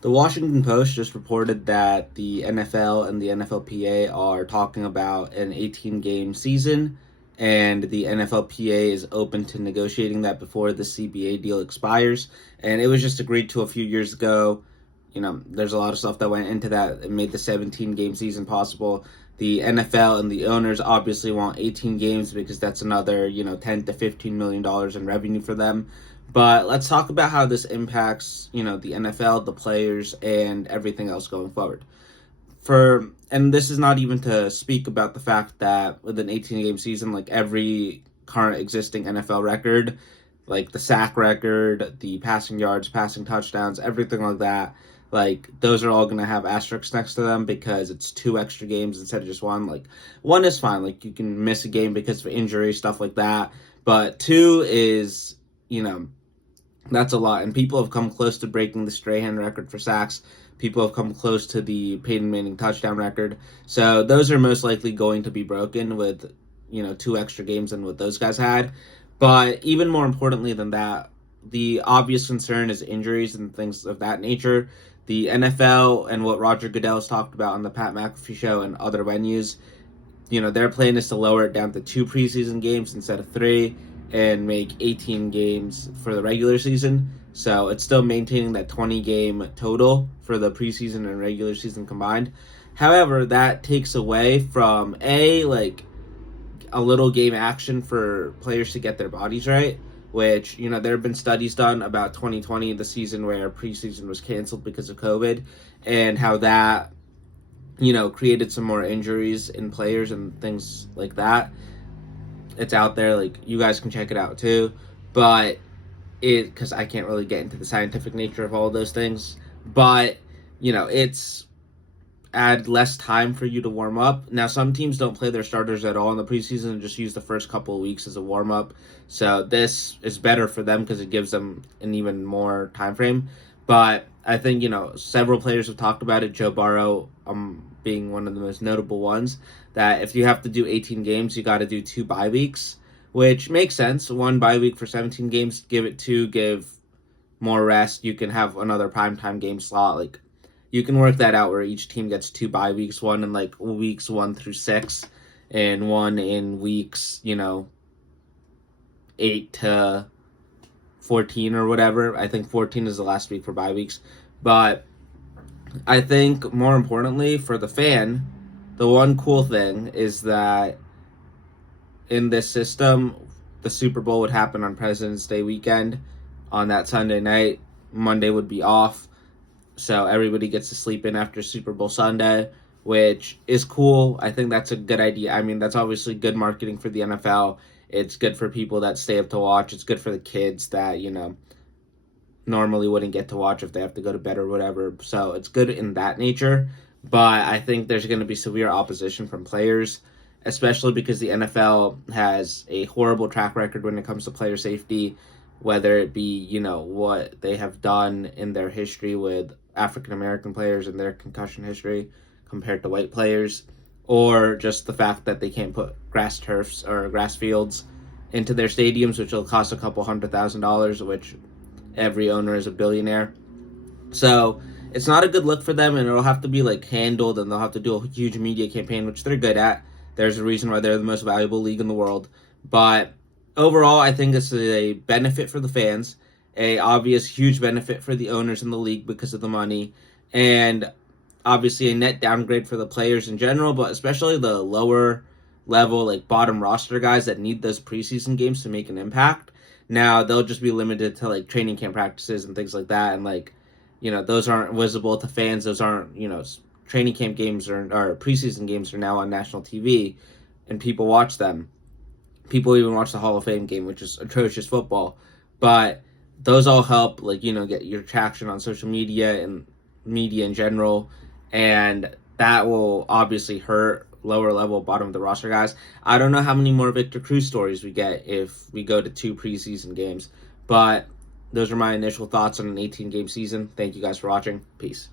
The Washington Post just reported that the NFL and the NFLPA are talking about an 18-game season, and the NFLPA is open to negotiating that before the CBA deal expires. And it was just agreed to a few years ago. There's a lot of stuff that went into that. It made the 17-game season possible. The NFL and the owners obviously want 18 games because that's another, 10 to $15 million in revenue for them. But let's talk about how this impacts, the NFL, the players, and everything else going forward. And this is not even to speak about the fact that with an 18-game season, like every current existing NFL record, like the sack record, the passing yards, passing touchdowns, everything like that, like those are all going to have asterisks next to them because it's two extra games instead of just one. Like one is fine, like you can miss a game because of injury, stuff like that. But two is, you know, that's a lot, and people have come close to breaking the Strahan record for sacks. People have come close to the Peyton Manning touchdown record. So those are most likely going to be broken with, two extra games than what those guys had. But even more importantly than that, the obvious concern is injuries and things of that nature. The NFL and what Roger Goodell has talked about on the Pat McAfee show and other venues, their plan is to lower it down to two preseason games instead of three and make 18 games for the regular season. So it's still maintaining that 20 game total for the preseason and regular season combined. However, that takes away from like a little game action for players to get their bodies right, which, there have been studies done about 2020, the season where preseason was canceled because of COVID, and how that, created some more injuries in players and things like that. It's out there, like you guys can check it out too, but because I can't really get into the scientific nature of all those things, but it's add less time for you to warm up. Now, some teams don't play their starters at all in the preseason and just use the first couple of weeks as a warm up. So this is better for them because it gives them an even more time frame. But I think several players have talked about it. Joe Burrow, being one of the most notable ones, that if you have to do 18 games, you got to do 2 bye weeks, which makes sense. 1 bye week for 17 games, give more rest. You can have another primetime game slot. Like you can work that out where each team gets 2 bye weeks, one in like weeks 1 through 6, and one in weeks 8 to 14 or whatever. I think 14 is the last week for bye weeks, but I think more importantly for the fan, the one cool thing is that in this system, the Super Bowl would happen on President's Day weekend on that Sunday night. Monday would be off, so everybody gets to sleep in after Super Bowl Sunday, which is cool. I think that's a good idea. I mean, that's obviously good marketing for the NFL. It's good for people that stay up to watch. It's good for the kids that, normally wouldn't get to watch if they have to go to bed or whatever. So it's good in that nature. But I think there's going to be severe opposition from players, especially because the NFL has a horrible track record when it comes to player safety, whether it be, what they have done in their history with African American players and their concussion history compared to white players, or just the fact that they can't put grass turfs or grass fields into their stadiums, which will cost a couple $100,000, which every owner is a billionaire. So it's not a good look for them, and it'll have to be like handled, and they'll have to do a huge media campaign, which they're good at. There's a reason why they're the most valuable league in the world. But overall, I think this is a benefit for the fans, a obvious huge benefit for the owners in the league because of the money, and obviously a net downgrade for the players in general, but especially the lower level, like bottom roster guys that need those preseason games to make an impact. Now they'll just be limited to like training camp practices and things like that, and like those aren't visible to fans. Those aren't training camp games or preseason games are now on national TV, and people watch them. People even watch the Hall of Fame game, which is atrocious football. But those all help, like get your traction on social media and media in general, and that will obviously hurt lower level, bottom of the roster guys. I don't know how many more Victor Cruz stories we get if we go to 2 preseason games, but those are my initial thoughts on an 18-game season. Thank you guys for watching. Peace.